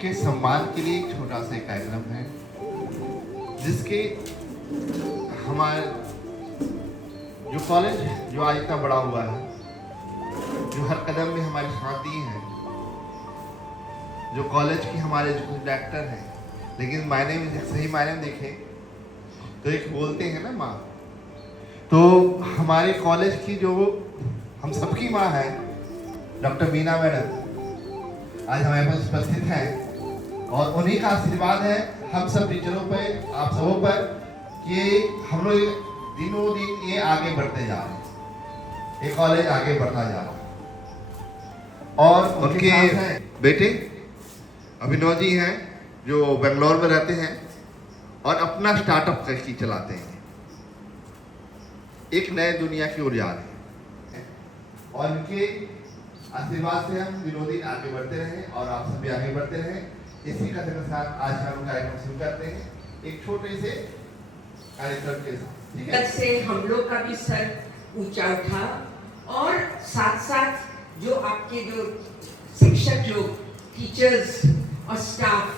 के सम्मान के लिए एक छोटा सा कार्यक्रम है जिसके हमारे जो कॉलेज जो आज इतना बड़ा हुआ है, जो हर कदम में हमारी साथ दी है, जो कॉलेज की हमारे जो डायरेक्टर हैं, लेकिन मायने में सही मायने में देखें तो एक बोलते हैं ना माँ, तो हमारे कॉलेज की जो हम सबकी माँ है डॉक्टर मीना मैडम आज हमारे पास उपस्थित हैं और उन्हीं का आशीर्वाद है हम सब टीचरों पर, आप सबों पर कि हम लोग दिनों दिन ये आगे बढ़ते जा रहे हैं, ये कॉलेज आगे बढ़ता जा रहा है। और उनके बेटे अभिनव जी हैं जो बेंगलोर में रहते हैं और अपना स्टार्टअप करके चलाते हैं, एक नए दुनिया की ओर जा रहे हैं और उनके आशीर्वाद से हम दिनों दिन आगे बढ़ते रहें और आप सभी आगे बढ़ते रहें। इसी कथन के साथ आज हम कार्यक्रम शुरू करते हैं एक छोटे से कार्यक्रम के साथ। ठीक है, से हम लोग का भी सर ऊंचा उठा और साथ साथ जो आपके जो शिक्षक लोग, टीचर्स और स्टाफ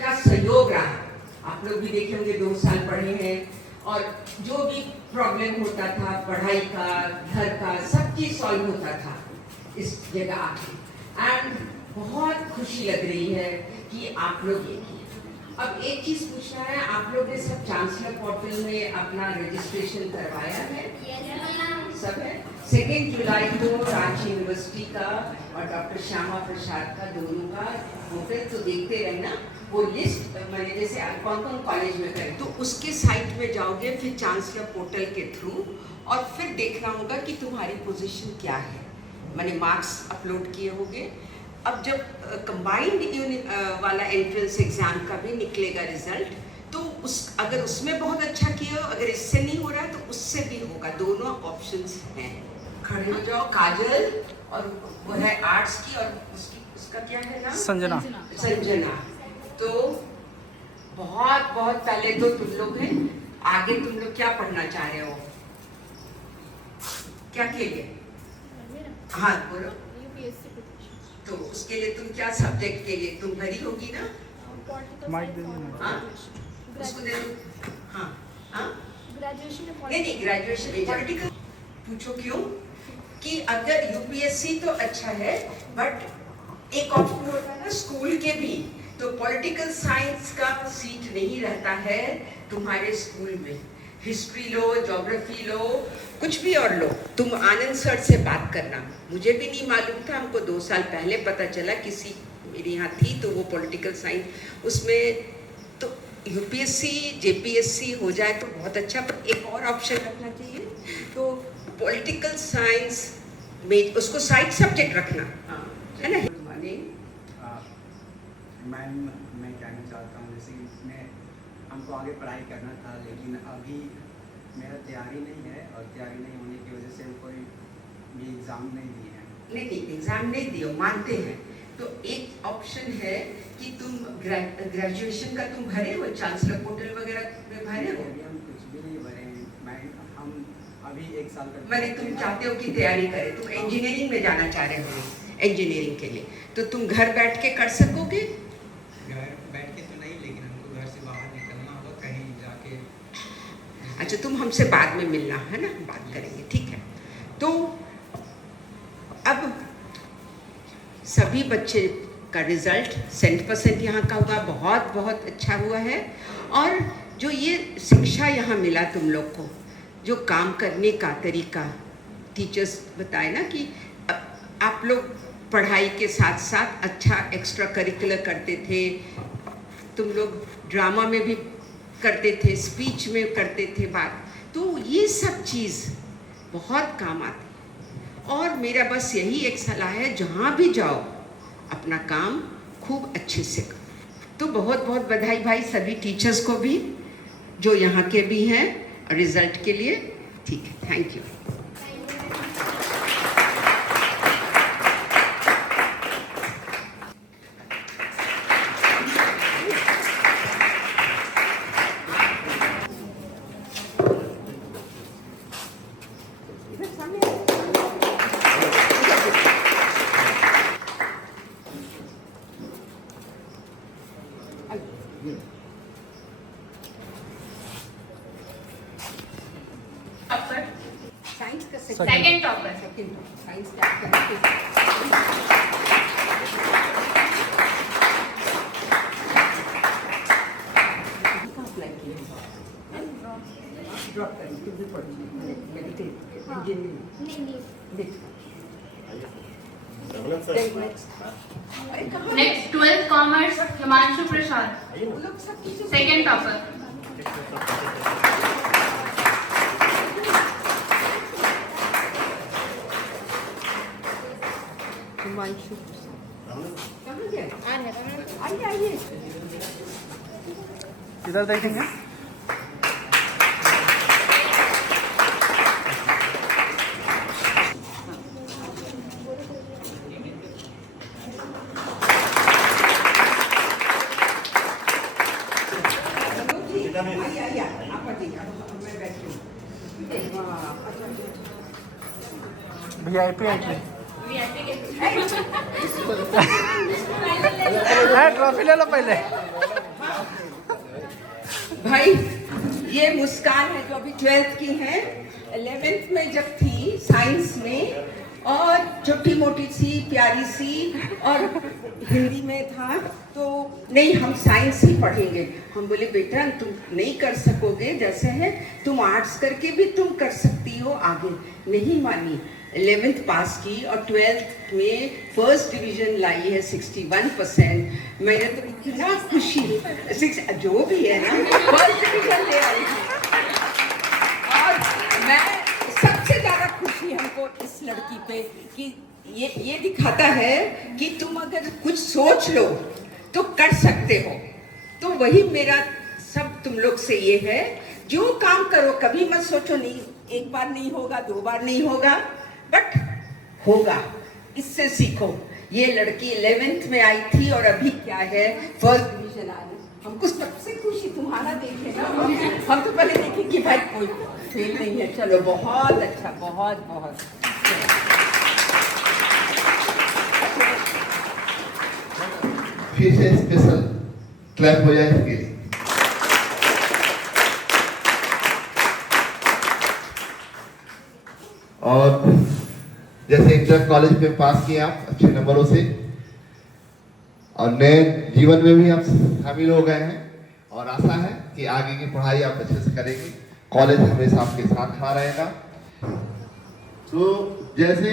का सहयोग रहा। आप लोग भी देखे होंगे 2 साल पढ़े हैं और जो भी प्रॉब्लम होता था पढ़ाई का, घर का, सब चीज सॉल्व होता था इस जगह आके। एंड बहुत खुशी लग रही है कि आप लोग ये किए। अब एक चीज पूछना है, आप लोग ने सब चांसलर पोर्टल में अपना रजिस्ट्रेशन करवाया है? सब है। 2 जुलाई को रांची यूनिवर्सिटी का और डॉक्टर श्यामा प्रसाद का दोनों का होटल तो देखते रहना, वो लिस्ट मैंने जैसे कौन कौन कॉलेज में करें तो उसके साइट में जाओगे, फिर चांसलर पोर्टल के थ्रू, और फिर देखना होगा कि तुम्हारी पोजीशन क्या है, मैंने मार्क्स अपलोड किए होंगे। अब जब कंबाइंड वाला एंट्रेंस एग्जाम का भी निकलेगा रिजल्ट, तो उस अगर उसमें बहुत अच्छा किया हो, अगर इससे नहीं हो रहा तो उससे भी होगा, दोनों ऑप्शंस हैं। खड़े हो जाओ। काजल और वो है आर्ट्स की और उसका क्या है नाम? संजना। तो बहुत बहुत पहले तो तुम लोग हैं, आगे तुम लोग क्या पढ़ना चाह रहे हो? क्या के लिए? हाँ बोलो। तो उसके लिए तुम क्या सब्जेक्ट के लिए तुम भरी होगी ना? हाँ उसको दे दो। हाँ हाँ नहीं ग्रेजुएशन पॉलिटिकल पूछो क्यों कि अगर यूपीएससी तो अच्छा है बट एक ऑप्शन होता है ना स्कूल के भी, तो पॉलिटिकल साइंस का सीट नहीं रहता है तुम्हारे स्कूल में। हिस्ट्री लो, ज्योग्राफी लो, कुछ भी और लो। तुम आनंद सर से बात करना, मुझे भी नहीं मालूम था, हमको 2 साल पहले पता चला, किसी मेरे यहाँ थी तो वो पॉलिटिकल साइंस उसमें, तो यूपीएससी जेपीएससी हो जाए तो बहुत अच्छा, पर एक और ऑप्शन रखना चाहिए। तो पॉलिटिकल साइंस में उसको साइड सब्जेक्ट रखना, है ना? मैं कहना चाहता हूँ जैसे मैं हमको आगे पढ़ाई करना था, लेकिन अभी मेरा तैयारी नहीं है और तैयारी नहीं होने की वजह से हम कोई भी एग्ज़ाम नहीं दिए हैं। नहीं एग्ज़ाम नहीं दिए, मानते हैं। तो एक ऑप्शन है कि तुम ग्रेजुएशन का तुम भरे हो, चांसलर पोर्टल वगैरह में भरे हो? हम कुछ भी नहीं भरे हैं। हम अभी 1 साल का मैंने तुम चाहते हो कि तैयारी करें, तुम इंजीनियरिंग में जाना चाह रहे हो, इंजीनियरिंग के लिए तो तुम घर बैठ के कर सकोगे? घर बैठ के तो नहीं, लेकिन हमको घर से बाहर निकलना होगा कहीं जाके। अच्छा तुम हमसे बाद में मिलना, है ना, बात करेंगे, ठीक है। तो अब सभी बच्चे का रिजल्ट 100% यहाँ का हुआ, बहुत बहुत अच्छा हुआ है। और जो ये शिक्षा यहाँ मिला तुम लोग को, जो काम करने का तरीका टीचर्स बताए ना कि आप लोग पढ़ाई के साथ साथ अच्छा एक्स्ट्रा करिकुलर करते थे, तुम लोग ड्रामा में भी करते थे, स्पीच में करते थे बात, तो ये सब चीज़ बहुत काम आती। और मेरा बस यही एक सलाह है, जहाँ भी जाओ अपना काम खूब अच्छे से करो। तो बहुत बहुत बधाई भाई सभी टीचर्स को भी जो यहाँ के भी हैं रिजल्ट के लिए। ठीक है, थैंक यू। टॉपर, साइंस का सेकंड टॉपर, साइंस का ड्रॉप करें तुम भी पढ़ो medical engineering next 12th commerce Himanshu Prasad, second topper, Himanshu कहाँ गए? आइए आइए इधर देखेंगे। आइए आइए आप पढ़िए मैं बैठी हूँ। VIP एंट्री ट्रॉफी ले लो पहले। भाई ये मुस्कान है जो अभी 12th की है। 11th में जब थी साइंस में और छोटी मोटी सी प्यारी सी और हिंदी में था तो नहीं हम साइंस ही पढ़ेंगे। हम बोले बेटा तुम नहीं कर सकोगे जैसे है तुम आर्ट्स करके भी तुम कर सकती हो आगे। नहीं मानी 11th पास की और 12th में फर्स्ट डिवीजन लाई है 61%। मेरे तो इतना खुशी जो भी है ना फर्स्ट डिवीजन ले आई और मैं सबसे ज्यादा खुशी हमको इस लड़की पे कि ये दिखाता है कि तुम अगर कुछ सोच लो तो कर सकते हो। तो वही मेरा सब तुम लोग से ये है जो काम करो कभी मत सोचो नहीं एक बार नहीं होगा 2 बार नहीं होगा बट होगा। इससे सीखो। ये लड़की 11th में आई थी और अभी क्या है फर्स्ट डिवीजन आई। हमको सबसे खुशी तुम्हारा देखे ना हम तो पहले देखे कि भाई कोई फेल नहीं है। चलो बहुत अच्छा बहुत बहुत फिर से स्पेशल क्लैप हो जाए इसके लिए। और जैसे इंटर कॉलेज में पास किए आप अच्छे नंबरों से और नए जीवन में भी आप शामिल हो गए हैं और आशा है कि आगे की पढ़ाई आप अच्छे से करेंगे। कॉलेज हमेशा आपके साथ खड़ा रहेगा। तो जैसे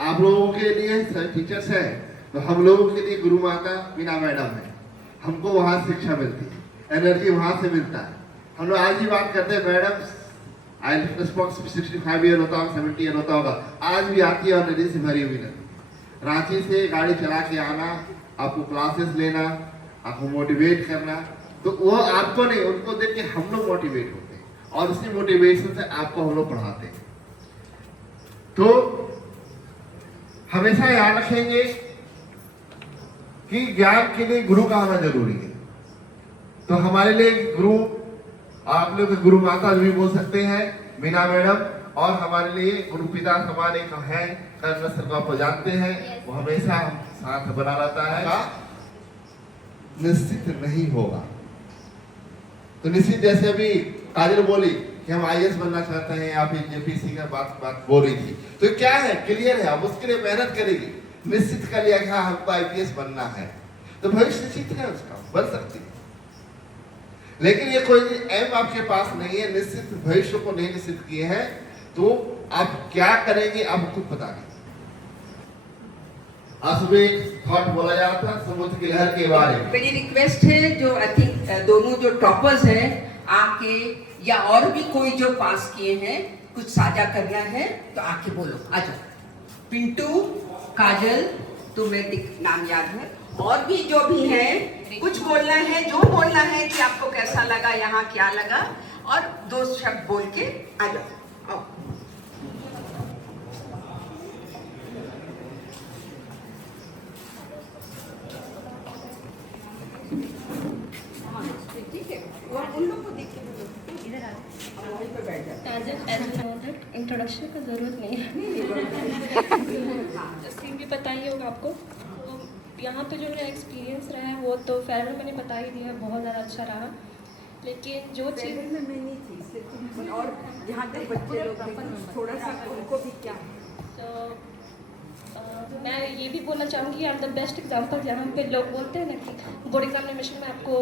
आप लोगों के लिए टीचर्स हैं तो हम लोगों के लिए गुरु माता मीना मैडम है। हमको वहाँ शिक्षा मिलती है, एनर्जी वहाँ से मिलता है। हम लोग आज ही बात करते हैं मैडम आई 65 ईयर होता होगा 70 ईयर होता होगा आज भी आती है और नदी से भरी हुई नदी। रांची से गाड़ी चला के आना, आपको क्लासेस लेना, आपको मोटिवेट करना, तो वो आपको नहीं उनको देख के हम लोग मोटिवेट होते हैं और उसी मोटिवेशन से आपको हम लोग पढ़ाते हैं। तो हमेशा याद रखेंगे कि ज्ञान के लिए गुरु का आना जरूरी है। तो हमारे लिए गुरु आप लोग गुरु माता भी बोल सकते हैं मीना मैडम और हमारे लिए गुरु पिता हमारे है कर्नल सर को आप जानते हैं। वो हमेशा हम साथ बना रहता है। निश्चित नहीं होगा तो निश्चित जैसे अभी काजल बोली कि हम IAS बनना चाहते हैं या फिर JPC का बात बोल रही थी तो क्या है क्लियर है। अब उसके लिए मेहनत करेगी निश्चित कर लिया कि हमको IPS बनना है तो भविष्य निश्चित है उसका बन सकती है। लेकिन ये कोई एम आपके पास नहीं है, निश्चित भविष्य को नहीं निश्चित किए हैं तो आप क्या करेंगे आप खुद बता दें। आज सुबह एक थॉट बोला जा रहा था समुद्र की लहर के बारे में। मेरी रिक्वेस्ट है जो आई थिंक दोनों जो टॉपर्स हैं आके या और भी कोई जो पास किए हैं कुछ साझा करना है तो आके बोलो आ जाओ। पिंटू काजल तुम्हें नाम याद है और भी जो भी हैं कुछ बोलना है जो बोलना है कि आपको कैसा लगा यहाँ क्या लगा और 2 शब्द बोल के आ जाओ। आओ ठीक है वो उन लोग को देख के बोलो इधर आ वहीं पे बैठ जाओ। इंट्रोडक्शन का ज़रूरत नहीं है। जस्ट भी पता ही होगा आपको। यहाँ पे जो मेरा एक्सपीरियंस रहा है वो तो फेयरवेल मैंने बता ही दिया, बहुत ज़्यादा अच्छा रहा। लेकिन जो चीज़ फेयरवेल में मैं नहीं थी, सिर्फ तुम और जहाँ तक बच्चे लोग थे, थोड़ा सा उनको भी क्या तो मैं ये भी बोलना चाहूँगी, I am the best example. जहाँ पे लोग बोलते हैं ना कि बोर्ड एग्जामिनेशन में आपको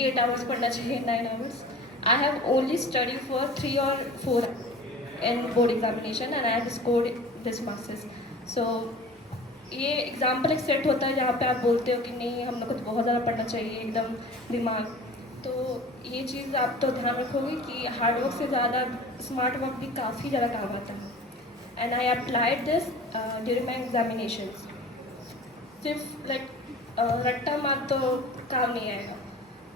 8 आवर्स पढ़ना चाहिए, 9 hours, I have only study for 3 और 4 in board examination and I have scored this marks. सो ये एग्जाम्पल एक सेट होता है जहाँ पे आप बोलते हो कि नहीं हम लोग को तो बहुत ज़्यादा पढ़ना चाहिए, एकदम दिमाग। तो ये चीज़ आप तो ध्यान रखोगे कि हार्ड वर्क से ज़्यादा स्मार्ट वर्क भी काफ़ी ज़्यादा काम आता है। And I applied this during my examination. सिर्फ लाइक रट्टा मार तो काम नहीं आएगा।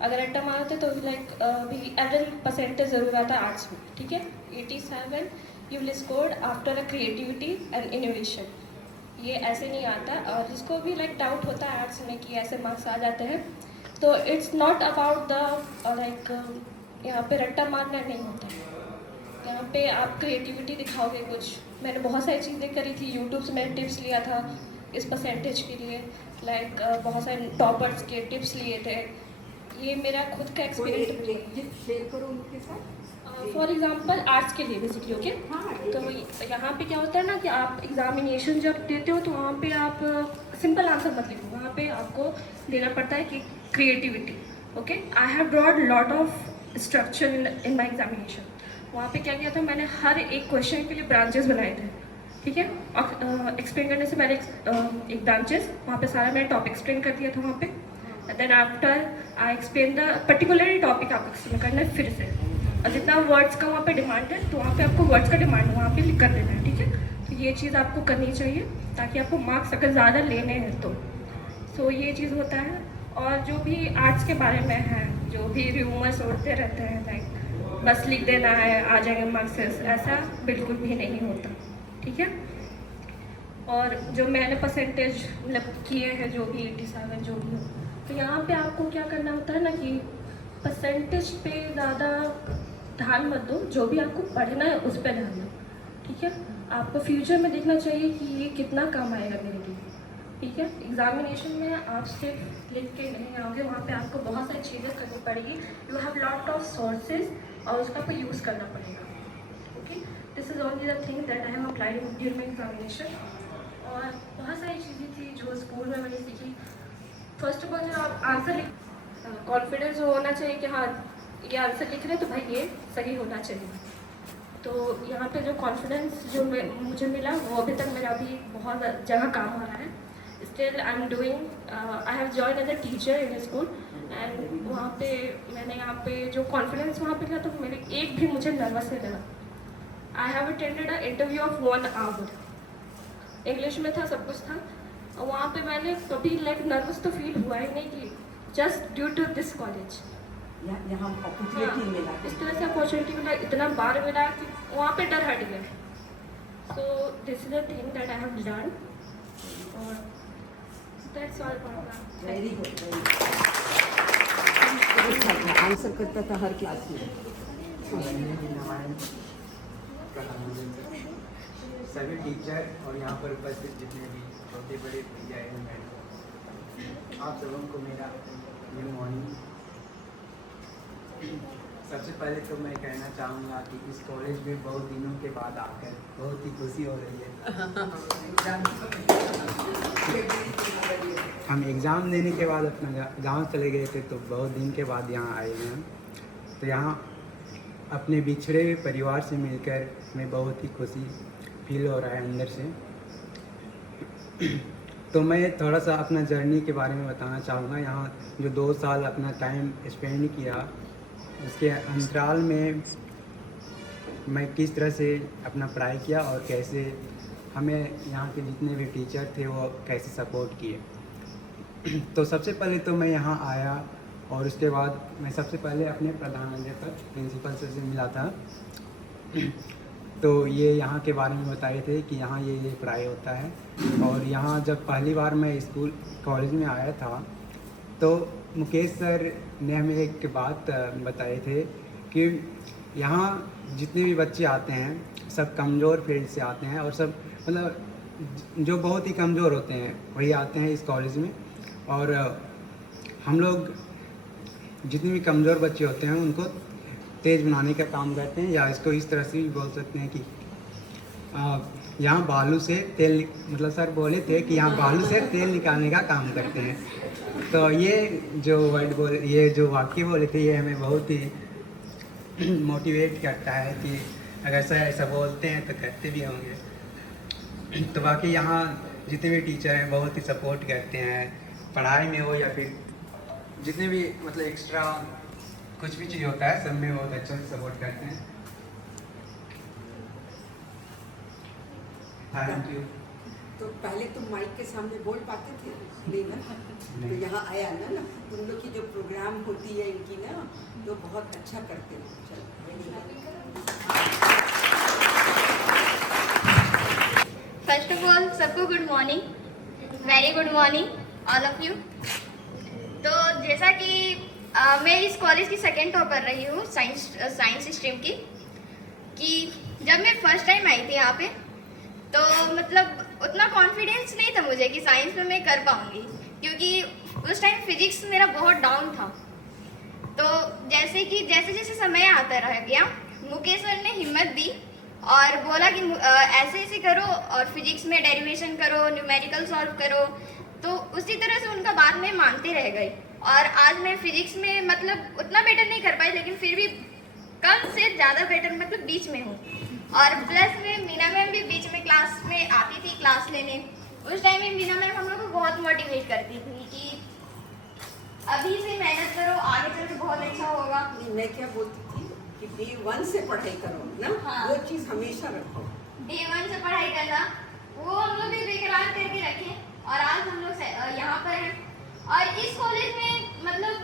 अगर रट्टा मारते तो लाइक भी 11% ज़रूर आता है आर्ट्स में, ठीक है। 87 you will scored after a creativity and innovation. ये ऐसे नहीं आता। और जिसको भी लाइक डाउट होता है आर्ट्स में कि ऐसे मार्क्स आ जाते हैं, तो it's not about the like यहाँ पे रट्टा मारना नहीं होता है। यहाँ पे आप क्रिएटिविटी दिखाओगे कुछ। मैंने बहुत सारी चीज़ें करी थी, यूट्यूब से मैंने टिप्स लिया था इस परसेंटेज के लिए, लाइक बहुत सारे टॉपर्स के टिप्स लिए थे। ये मेरा खुद का कोई एक्सपीरियंस। शेयर करो उनके साथ। फॉर एग्जांपल आर्ट्स के लिए बेसिकली, ओके। हाँ, तो यहाँ पे क्या होता है ना कि आप एग्जामिनेशन जब देते हो तो वहाँ पे आप सिंपल आंसर मत लिखो, वहाँ पे आपको देना पड़ता है कि creativity, okay. I have drawed lot of structure in my examination. वहाँ पे क्या किया था, मैंने हर एक क्वेश्चन के लिए ब्रांचेस बनाए थे, ठीक है। और एक्सप्लेन करने से पहले एक ब्रांचेस वहाँ पे सारा मैंने टॉपिक एक्सप्लेन कर दिया था वहाँ पे। Then after I explain the particular topic आपको एक्सप्लेन करना है फिर से। और जितना वर्ड्स का वहाँ पे डिमांड है तो वहाँ पे आपको वर्ड्स का डिमांड वहाँ पे लिख कर देना है, ठीक है। तो ये चीज़ आपको करनी चाहिए ताकि आपको मार्क्स अगर ज़्यादा लेने हैं तो। सो ये चीज़ होता है। और जो भी आर्ट्स के बारे में है, जो भी रूमर्स उड़ते रहते हैं लाइक बस लिख देना है आ जाएंगे मार्क्सेस, ऐसा बिल्कुल भी नहीं होता, ठीक है। और जो मैंने परसेंटेज मतलब किए हैं जो भी 87 जो भी हो, तो यहाँ पे आपको क्या करना होता है ना कि परसेंटेज पे ज़्यादा ध्यान मत दो, जो भी आपको पढ़ना है उस पर ध्यान दो, ठीक है। आपको फ्यूचर में देखना चाहिए कि ये कितना काम आएगा मेरे लिए, ठीक है। एग्जामिनेशन में आप सिर्फ लिख के नहीं आओगे, वहाँ पे आपको बहुत सारी चीज़ें करनी पड़ेगी। You have lot of sources और उसका आपको यूज़ करना पड़ेगा, okay. This is only the thing that I have applied during my examination. और बहुत सारी चीज़ें थी जो स्कूल में मैंने सीखी। फर्स्ट ऑफ ऑल जो आप आंसर लिख, कॉन्फिडेंस होना चाहिए कि हाँ ये आंसर लिख रहे हैं तो भाई ये सही होना चाहिए। तो यहाँ पे जो कॉन्फिडेंस जो मुझे मिला वो अभी तक मेरा अभी बहुत जगह काम आ रहा है। Still I am doing, I have join as a teacher in school and वहाँ पे मैंने यहाँ पे जो कॉन्फिडेंस वहाँ पे लिया तो मेरे एक भी मुझे नर्वस नहीं लगा। I have attended a interview of 1 hour, English में था, सब कुछ था। और वहाँ पे मैंने कभी लाइक नर्वस तो फील हुआ ही नहीं कि just due to this college. यहाँ अपॉर्चुनिटी मिला। इस तरह से अपॉर्चुनिटी मिला, इतना बार मिला कि वहाँ पे डर हट गया। So this is the thing that I have learn और that's all about that. Very good, answer करता था हर क्लास में। सभी टीचर और यहाँ पर उपस्थित जितने भी छोटे बड़े भैया एवं मैडम, आप सबों को मेरा गुड मॉर्निंग। सबसे पहले तो मैं कहना चाहूँगा कि इस कॉलेज में बहुत दिनों के बाद आकर बहुत ही खुशी हो रही है। हम एग्ज़ाम देने के बाद अपना गांव चले गए थे, तो बहुत दिन के बाद यहाँ आए हैं। तो यहाँ अपने बिछड़े हुए परिवार से मिलकर मैं बहुत ही खुशी फील हो रहा है अंदर से। तो मैं थोड़ा सा अपना जर्नी के बारे में बताना चाहूँगा। यहाँ जो 2 साल अपना टाइम स्पेंड किया, उसके अंतराल में मैं किस तरह से अपना पढ़ाई किया और कैसे हमें यहाँ के जितने भी टीचर थे वो कैसे सपोर्ट किए। तो सबसे पहले तो मैं यहाँ आया और उसके बाद मैं सबसे पहले अपने प्रधानाध्यापक प्रिंसिपल से मिला था। तो ये यहाँ के बारे में बताए थे कि यहाँ ये पढ़ाई होता है। और यहाँ जब पहली बार मैं स्कूल कॉलेज में आया था तो मुकेश सर ने हमें एक बात बताए थे कि यहाँ जितने भी बच्चे आते हैं सब कमज़ोर फील्ड से आते हैं और सब मतलब जो बहुत ही कमज़ोर होते हैं वही आते हैं इस कॉलेज में। और हम लोग जितने भी कमज़ोर बच्चे होते हैं उनको तेज़ बनाने का काम करते हैं, या इसको इस तरह से भी बोल सकते हैं कि यहाँ बालू से तेल मतलब सर बोले थे कि यहाँ बालू से तेल निकालने का काम करते हैं। तो ये जो वाक्य बोले थे ये हमें बहुत ही मोटिवेट करता है कि अगर सर ऐसा बोलते हैं तो करते भी होंगे। तो बाकी यहाँ जितने भी टीचर हैं बहुत ही सपोर्ट करते हैं, पढ़ाई में हो या फिर जितने भी मतलब एक्स्ट्रा कुछ भी चीज़ होता है सब में बहुत अच्छा से सपोर्ट करते हैं। Thank you. तो पहले तुम माइक के सामने बोल पाते थे नहीं ना? तो यहाँ आया ना तुम लोग की जो प्रोग्राम होती है इनकी ना तो बहुत अच्छा करते हो। चलो फर्स्ट ऑफ ऑल सबको good morning, very good morning all of you. तो जैसा कि मैं इस कॉलेज की सेकेंड टॉपर रही हूँ साइंस स्ट्रीम की, कि जब मैं फर्स्ट टाइम आई थी यहाँ पे तो मतलब उतना कॉन्फिडेंस नहीं था मुझे कि साइंस में मैं कर पाऊँगी, क्योंकि उस टाइम फिजिक्स मेरा बहुत डाउन था। तो जैसे जैसे समय आता रह गया मुकेश सर ने हिम्मत दी और बोला कि ऐसे करो और फिजिक्स में डेरिवेशन करो, न्यूमेरिकल सॉल्व करो। तो उसी तरह से उनका बात मैं मानते रह गई और आज मैं फिजिक्स में मतलब उतना बेटर नहीं कर पाई, लेकिन फिर भी कम से ज़्यादा बेटर मतलब बीच में हूँ। और प्लस में मीना मैम भी बीच में क्लास में आती थी क्लास लेने। उस टाइम में मीना मैम हम लोग को बहुत मोटिवेट करती थी कि अभी से मेहनत करो, आगे चल के बहुत अच्छा होगा। मैं क्या बोलती थी कि डे 1 से पढ़ाई करो ना। हाँ। वो चीज़ हमेशा रखो। डे 1 से पढ़ाई करना वो हम लोग भी बेकरार करके रखे और आज हम लोग यहाँ पर हैं। और इस कॉलेज में मतलब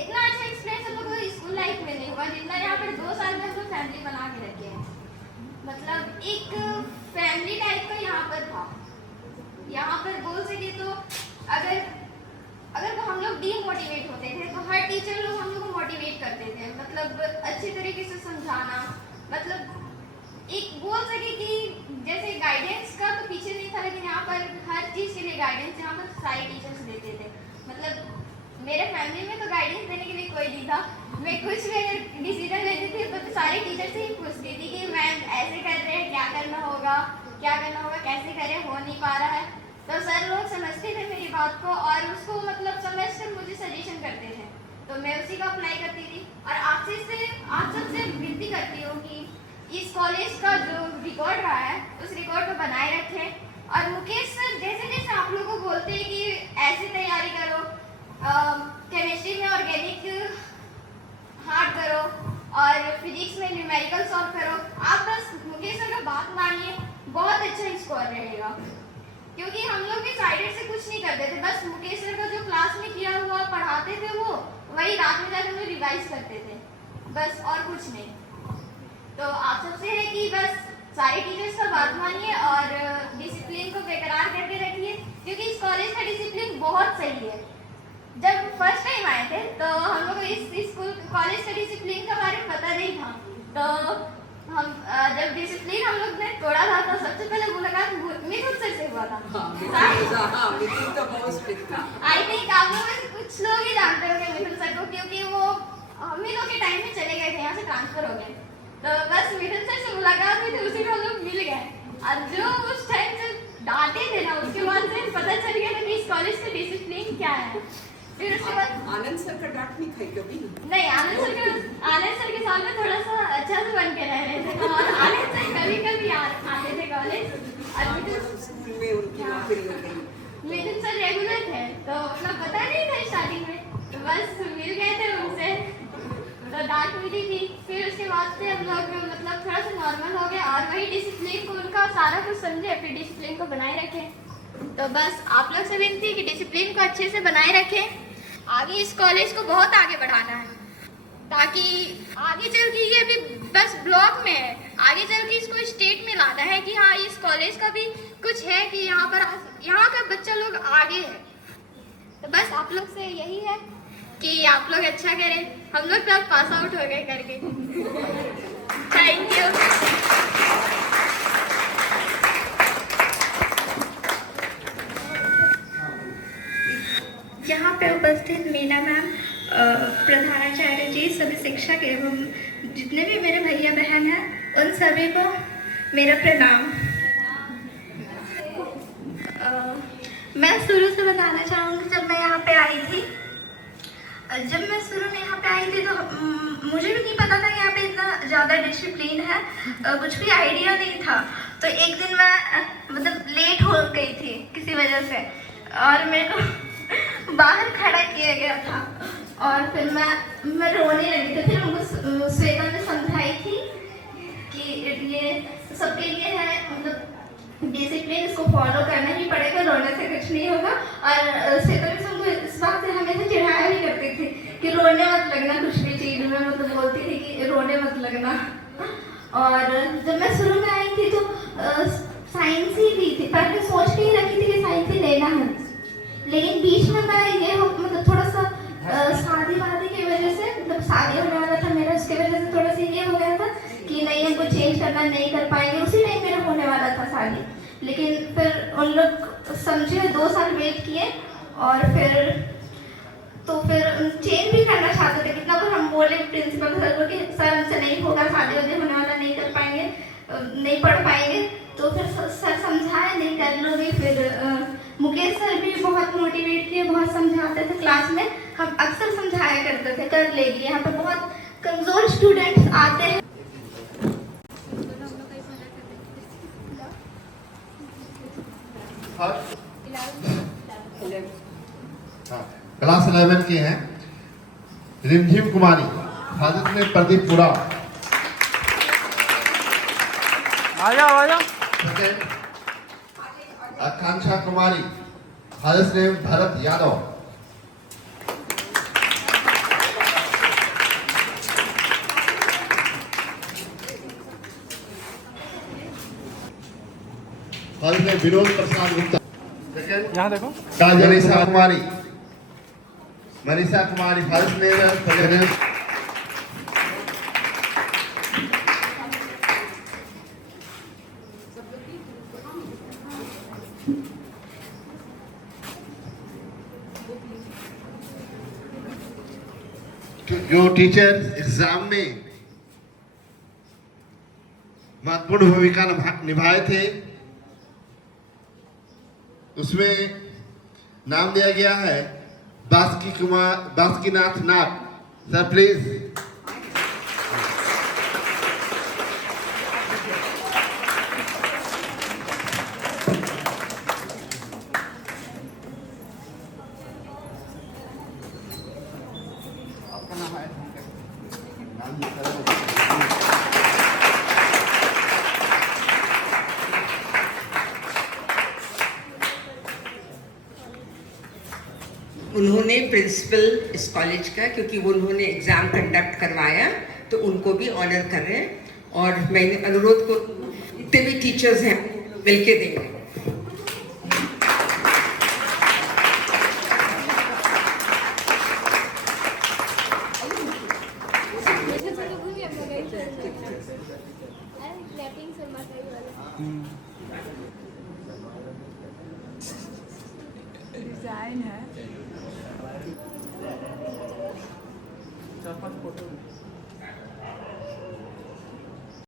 इतना अच्छा एक्सपीरियंस हम लोग को स्कूल लाइफ में नहीं हुआ जितना यहाँ पर 2 साल में हम लोग फैमिली बना के रखे हैं। मतलब एक फैमिली टाइप का यहाँ पर था। यहाँ पर बोल सके तो अगर हम लोग डीमोटिवेट होते थे तो हर टीचर लोग हम लोग को मोटिवेट करते थे, मतलब अच्छे तरीके से समझाना, मतलब एक बोल सके कि जैसे गाइडेंस का तो पीछे नहीं था, लेकिन यहाँ पर हर चीज़ के लिए गाइडेंस यहाँ पर सारे टीचर्स देते थे। मतलब मेरे फैमिली में तो गाइडेंस देने के लिए कोई नहीं था। मैं कुछ भी अगर डिसीजन लेती थी तो सारे टीचर से ही पूछती थी कि मैम ऐसे कर रहे हैं, क्या करना होगा, कैसे करें, हो नहीं पा रहा है। तो सर लोग समझते थे मेरी बात को और उसको मतलब समझकर मुझे सजेशन करते थे, तो मैं उसी को अप्लाई करती थी। और आप सबसे विनती करती हूँ कि इस कॉलेज का जो रिकॉर्ड रहा है उस रिकॉर्ड को बनाए रखें। और मुकेश सर जैसे आप लोगों को बोलते हैं कि ऐसे तैयारी करो, केमिस्ट्री में ऑर्गेनिक हार्ड करो और फिजिक्स में न्यूमेरिकल सॉल्व करो, आप बस मुकेश सर का बात मानिए, बहुत अच्छा स्कोर रहेगा। क्योंकि हम लोग भी साइडेड से कुछ नहीं करते थे, बस मुकेश सर का जो क्लास में किया हुआ पढ़ाते थे वो वही रात में जाकर हम लोग रिवाइज करते थे, बस और कुछ नहीं। तो आप सबसे है कि बस सारे टीचर्स का बात मानिए और डिसिप्लिन को बेकरार करके रखिए, क्योंकि इस कॉलेज का डिसिप्लिन बहुत सही है। जब फर्स्ट टाइम आए थे तो हम लोग को इस स्कूल कॉलेज के डिसिप्लिन के बारे में पता नहीं था। तो हम जब डिसिप्लिन हम लोग ने तोड़ा था तो सबसे पहले मुलाकात मिथुन सर से हुआ था। मिथुन तो बहुत स्ट्रिक्ट था। आई थिंक आप लोग में से कुछ लोग ही जानते होंगे मिथुन सर को, क्योंकि वो हम ही लोग के टाइम में चले गए थे, यहाँ से ट्रांसफर हो गए। तो बस मिथुन सर से मुलाकात हुई थी, उसी में हम लोग मिल गए। और जो उस टाइम से डांटे थे ना, उसके बाद से पता चल गया था कि इस कॉलेज का डिसिप्लिन क्या है। फिर उसके बाद आनंद सर का डांट नहीं खाई कभी? नहीं, आनंद सर के साथ में थोड़ा सा अच्छा से बन के रह रहे थे और आनंद सर कभी आते थे कॉलेज। और स्कूल में उनकी नौकरी हो गई। मिथुन सर रेगुलर थे तो उतना पता नहीं था स्टार्टिंग में, तो बस मिल गए थे उनसे, तो डांट मिली थी। फिर उसके बाद से हम लोग मतलब थोड़ा सा नॉर्मल हो गए और वही डिसिप्लिन को उनका सारा कुछ समझे, फिर डिसिप्लिन को बनाए रखें। तो बस आप लोग से विनती है कि डिसिप्लिन को अच्छे से बनाए रखें। आगे इस कॉलेज को बहुत आगे बढ़ाना है, ताकि आगे चल के ये भी बस ब्लॉक में है, आगे चल के इसको स्टेट में लाना है कि हाँ इस कॉलेज का भी कुछ है कि यहाँ का बच्चा लोग आगे है। तो बस आप लोग से यही है कि आप लोग अच्छा करें, हम लोग तो पास आउट हो गए करके। Thank you. यहाँ पे उपस्थित मीना मैम, प्रधानाचार्य जी, सभी शिक्षक एवं जितने भी मेरे भैया बहन हैं, उन सभी को मेरा प्रणाम। मैं शुरू से बताना चाहूँगी, जब मैं यहाँ पे आई थी, जब मैं शुरू में यहाँ पे आई थी तो मुझे भी नहीं पता था कि यहाँ पे इतना ज़्यादा डिसिप्लिन है, कुछ भी आइडिया नहीं था। तो एक दिन मैं मतलब लेट हो गई थी किसी वजह से, और मेरे को बाहर खड़ा किया गया था, और फिर मैं रोने लगी थी। फिर उनको श्वेता ने समझाई थी कि ये सबके लिए है, मतलब डिसिप्लिन, इसको फॉलो करना ही पड़ेगा, रोने से कुछ नहीं होगा। और श्वेता भी हमको इस बात से हमेशा चिढ़ाया भी करती थी कि रोने मत लगना, कुछ भी चीज़ में मतलब बोलती थी कि रोने मत लगना। और जब मैं शुरू में आई थी तो साइंस ही ली थी, पहले सोच के ही रखी थी कि साइंस ही लेना है, लेकिन बीच में मैं ये मतलब थोड़ा सा शादी वादी की वजह से, मतलब शादी होने वाला था मेरा, उसके वजह से थोड़ा सा ये हो गया था कि नहीं, हमको चेंज करना नहीं कर पाएंगे। उसी टाइम मेरा होने वाला था शादी, लेकिन फिर उन लोग समझे, 2 साल वेट किए, और फिर चेंज भी करना चाहते थे। कितना बार हम बोले प्रिंसिपल सर को कि सर हमसे नहीं होगा, शादी वादी होने वाला, नहीं कर पाएंगे, नहीं पढ़ पाएंगे। तो फिर सर समझाए, नहीं कर लोगे। फिर मुकेश सर भी बहुत मोटिवेट किए, बहुत समझाते थे क्लास में, हम अक्सर समझाया करते थे, कर लेगी। यहाँ पे बहुत कमज़ोर स्टूडेंट्स आते हैं। क्लास 11 के हैं रिमझिम कुमारी, हाजत में प्रदीप पुरा। आ जाओ। सेकंड आकांक्षा कुमारी, हाजत में भरत यादव। हाजत में विनोद प्रसाद गुप्ता। सेकंड यहाँ देखो। मनीषा कुमारी, हाजत में जो टीचर एग्जाम में महत्वपूर्ण भूमिका निभाए थे, उसमें नाम दिया गया है बासुकीनाथ नाग सर, प्लीज। उन्होंने प्रिंसिपल इस कॉलेज का, क्योंकि वो उन्होंने एग्ज़ाम कंडक्ट करवाया, तो उनको भी ऑनर कर रहे हैं। और मैंने अनुरोध को जितने भी टीचर्स हैं मिलके देंगे। डिजाइन है। 4-5 फोटो